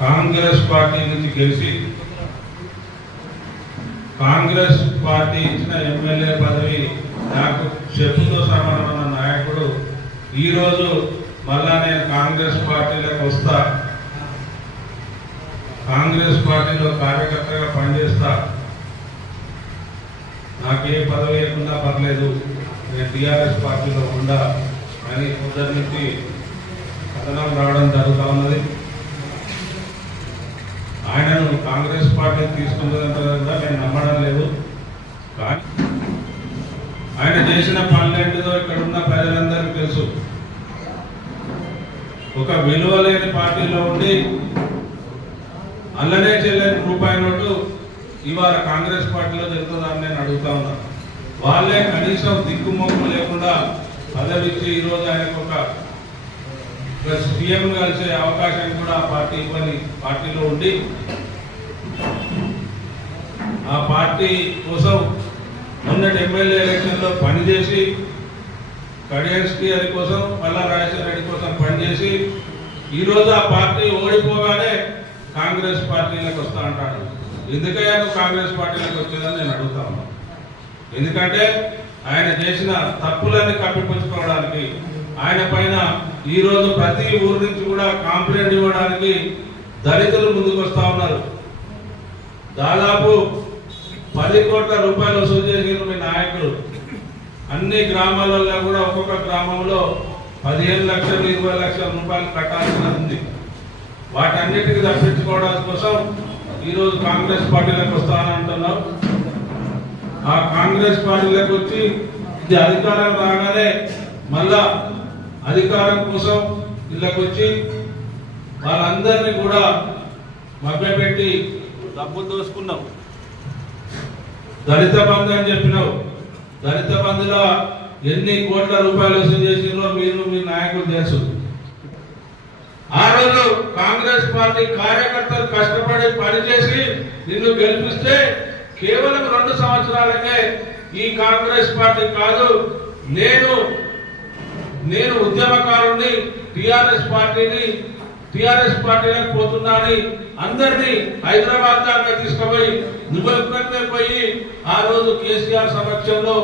Congress party నుంచి గెలిచి Congress party ఇచ్చిన ఎమ్మెల్యే పదవి నాకు చెప్పుతో సమానమైన నాయకుడు ఈరోజు మళ్ళా నేను కాంగ్రెస్ పార్టీలోకి వస్తా. కాంగ్రెస్ పార్టీలో కార్యకర్తగా పనిచేస్తా. నాకు ఏ పదవి లేకుండా పర్లేదు. నేను టీఆర్ఎస్ పార్టీలో ఉండా. అని పొద్దున్న నుంచి కథనం రావడం జరుగుతూ ఉన్నది. కాంగ్రెస్ పార్టీ కూడా నేను నమ్మడం లేదు. కానీ ఆయన చేసిన పనులేంటిదో ఇక్కడ ఉన్న ప్రజలందరికీ తెలుసు. ఒక విలువ లేని పార్టీలో ఉండి అల్లనే చెల్లని రూపాయి నోటు ఇవాళ కాంగ్రెస్ పార్టీలో జరుగుతుందని నేను అడుగుతా ఉన్నా. వాళ్ళే కనీసం దిక్కుమొక్కు లేకుండా పదవిచ్చి ఈరోజు ఆయనకు ఒక ప్లస్ సీఎం కలిసే అవకాశం కూడా ఆ పార్టీ ఇవ్వని పార్టీలో ఉండి ఆ పార్టీ కోసం మొన్నటి ఎమ్మెల్యే ఎలక్షన్లో పనిచేసి కడియర్స్కి అది కోసం మల్లా రాజశేఖర రెడ్డి కోసం పనిచేసి ఈరోజు ఆ పార్టీ ఓడిపోగానే కాంగ్రెస్ పార్టీలోకి వస్తా అంటాడు. ఎందుకయ్యా నువ్వు కాంగ్రెస్ పార్టీలోకి వచ్చేదని నేను అడుగుతా ఉన్నాను ఎందుకంటే ఆయన చేసిన తప్పులన్నీ కప్పిపుచ్చుకోవడానికి ఆయన పైన ఈరోజు ప్రతి ఊరు నుంచి కూడా కాంప్లైంట్ ఇవ్వడానికి దళితులు ముందుకు వస్తా ఉన్నారు. దాదాపు పది కోట్ల రూపాయలు వసూలు చేసిన మీ నాయకులు. అన్ని గ్రామాలలో కూడా ఒక్కొక్క గ్రామంలో పదిహేను లక్షలు ఇరవై లక్షల రూపాయలు కట్టాల్సి ఉంది. వాటన్నిటికీ తప్పించుకోవడం కోసం ఈరోజు కాంగ్రెస్ పార్టీలకు వస్తానని అంటున్నాం ఆ కాంగ్రెస్ పార్టీలకు వచ్చి ఇది అధికారం రాగానే మళ్ళా అధికారం కోసం ఇళ్ళకి వచ్చి వాళ్ళందరినీ కూడా మభ్యపెట్టి డబ్బులు దోసుకున్నాం. దళిత బంధు అని చెప్పినావు. దళిత బంధులో ఎన్ని కోట్ల రూపాయలు వసూలు చేసినో మీరు మీ నాయకులు తెలుసు. ఆ రోజు కాంగ్రెస్ పార్టీ కార్యకర్తలు కష్టపడి పనిచేసి నిన్ను గెలిపిస్తే కేవలం రెండు సంవత్సరాలకే ఈ కాంగ్రెస్ పార్టీ కాదు నేను నేను ఉద్యమకారుని టిఆర్ఎస్ పార్టీని టిఆర్ఎస్ పార్టీలకు పోతున్నాడని అందరినీ హైదరాబాద్ దాకా తీసుకుపోయి నువ్వు పోయి ఆ రోజు కేసీఆర్ సమక్షంలో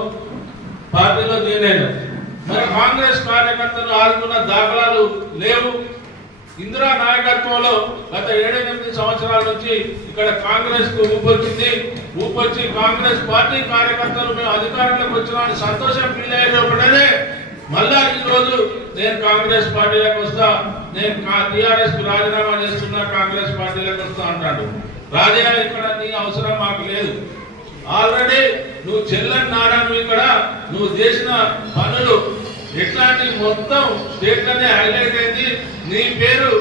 పార్టీలో చేరాను మరి కాంగ్రెస్ కార్యకర్తలు ఆదుకున్న దాఖలాలు లేవు. ఇందిరా నాయకత్వంలో గత ఏడెనిమిది సంవత్సరాల నుంచి ఇక్కడ కాంగ్రెస్కు ఊపొచ్చింది. ఊపొచ్చి కాంగ్రెస్ పార్టీ కార్యకర్తలు మేము అధికారంలోకి వచ్చిన సంతోషం ఫీల్ అయ్యేటప్పుడే మళ్ళా ఈ రోజు నేను కాంగ్రెస్ పార్టీలోకి వస్తా నేను టిఆర్ఎస్కు రాజీనామా చేస్తున్నా కాంగ్రెస్ పార్టీలోకి వస్తా అంటాడు. రాజా ఇక్కడ నీ అవసరం మాకు లేదు. ఆల్రెడీ నువ్వు చెల్లని నారాయణ ఇక్కడ నువ్వు చేసిన పనులు ఇట్లాంటి మొత్తం స్టేట్ హైలైట్ అయింది. నీ పేరు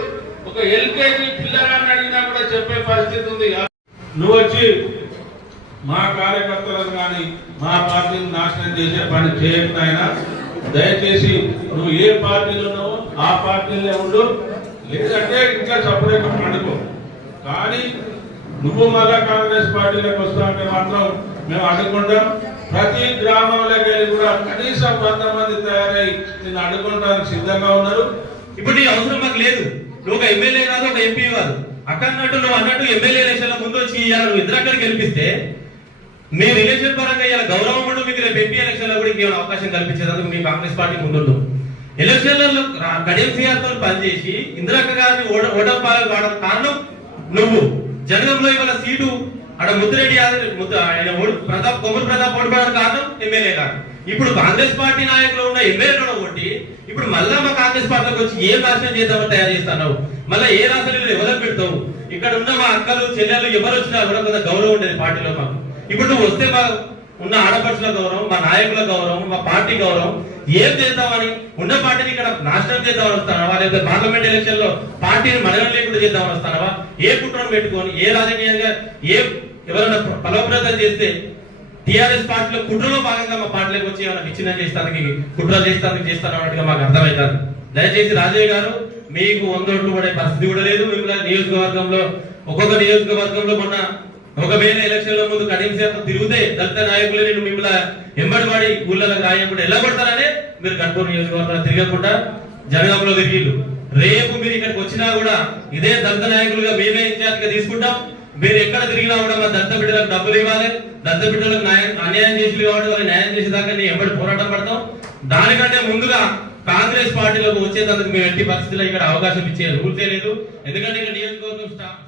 ఒక ఎల్కేజీ పిల్లగాన్ని అడిగినా కూడా చెప్పే పరిస్థితి ఉంది. నువ్వు వచ్చి మా కార్యకర్తలను కానీ మా పార్టీని నాశనం చేసే పని చేయకుండా దయచేసి నువ్వు ఏ పార్టీలో ఉన్నావో ఆ పార్టీలో ఉండు. లేదంటే ఇంకా సపరేట్ పండుకో. కానీ నువ్వు మళ్ళా కాంగ్రెస్ పార్టీలోకి వస్తా అంటే మాత్రం మేము అడ్డుకుంటాం ప్రతి గ్రామంలోకి వెళ్ళి కూడా కనీసం వంద మంది తయారై నేను అడ్డుకుంటానికి సిద్ధంగా ఉన్నారు. ఇప్పుడు నీ అవసరం మాకు లేదు. నువ్వు ఒక ఎమ్మెల్యే కాదు ఒక ఎంపీ కాదు. అక్కడన్నట్టు నువ్వు అన్నట్టు ఎమ్మెల్యే ఎలక్షన్ ముందు వచ్చి ఇవాళ నువ్వు ఇద్దరు అక్కడ గెలిపిస్తే మీ రిలేషన్ పరంగా ఇలా గౌరవం ఉండు మీకు రేపు ఎంపీ ఎలక్షన్లో కూడా ఇంకేమైనా అవకాశం కల్పించేందుకు మీ కాంగ్రెస్ పార్టీ ముందుండు ఎలక్షన్లలో కడియం సిఆర్తో పనిచేసి ఇందిరక్క గారిని ఓడ ఓటమి పాలన కావడం కారణం నువ్వు. జనగంలో ఇవాళ సీటు అక్కడ ముద్దిరెడ్డి యాదవ్ ఆయన ప్రతాప్ కొమ్మూరు ప్రతాప్ ఓడిపోవడానికి కారణం ఎమ్మెల్యే గారు. ఇప్పుడు కాంగ్రెస్ పార్టీ నాయకులు ఉన్న ఎమ్మెల్యేలను కొట్టి ఇప్పుడు మళ్ళా మా కాంగ్రెస్ పార్టీలోకి వచ్చి ఏ రాష్ట్రం చేద్దామని తయారు చేస్తున్నావు? మళ్ళీ ఏ రాష్ట్రం ఎవరు పెడతావు ఇక్కడ ఉన్న మా అక్కలు చెల్లెలు ఎవరు వచ్చినా కూడా కొంత గౌరవం ఉండేది పార్టీలో మాకు. ఇప్పుడు నువ్వు వస్తే మా ఉన్న ఆడపడుచుల గౌరవం మా నాయకుల గౌరవం మా పార్టీ గౌరవం ఏం చేద్దామని ఉన్న పార్టీని ఇక్కడ నాశనం చేద్దామని వస్తానవా? లేదా పార్లమెంట్ ఎలక్షన్లో పార్టీని మనగం లేకుండా చేద్దామని వస్తానవా? ఏ కుట్రను పెట్టుకొని ఏ రాజకీయంగా ఏ ఎవరైనా ఫలోప్రదం చేస్తే టిఆర్ఎస్ పార్టీలో కుట్రలో భాగంగా మా పార్టీలోకి వచ్చి ఏమైనా విచ్ఛిన్నం చేస్తానికి కుట్ర చేస్తానికి చేస్తాను అన్నట్టుగా మాకు అర్థమవుతారు దయచేసి రాజయ్య గారు మీకు వందోట్లు పడే పరిస్థితి కూడా లేదు. మిమ్మల్ని నియోజకవర్గంలో ఒక్కొక్క నియోజకవర్గంలో మొన్న ఒకవేళ ఎలక్షన్లో ముందు కడియం శాతం తిరిగితే దళిత నాయకులు నేను మిమ్మల్ని ఎంబడి వాడి ఊళ్ళకి రాయకుండా ఎలా పడతారనే మీరు కర్పూర్ నియోజకవర్గం తిరగకుండా జనగాంలో తిరిగిళ్ళు. రేపు మీరు ఇక్కడికి వచ్చినా కూడా ఇదే దళిత నాయకులుగా మేమే ఇన్ఛార్జ్ తీసుకుంటాం. మీరు ఎక్కడ తిరిగినా కూడా మా దత్త బిడ్డలకు డబ్బులు ఇవ్వాలి. దత్త బిడ్డలకు అన్యాయం చేసి కాబట్టి వాళ్ళు న్యాయం చేసేదాకా నేను ఎంబడి పోరాటం పడతాం. దానికంటే ముందుగా కాంగ్రెస్ పార్టీలోకి వచ్చేందుకు మేము ఎట్టి పరిస్థితుల్లో ఇక్కడ అవకాశం ఇచ్చే రూల్సే లేదు. ఎందుకంటే ఇక్కడ నియోజకవర్గం స్టాఫ్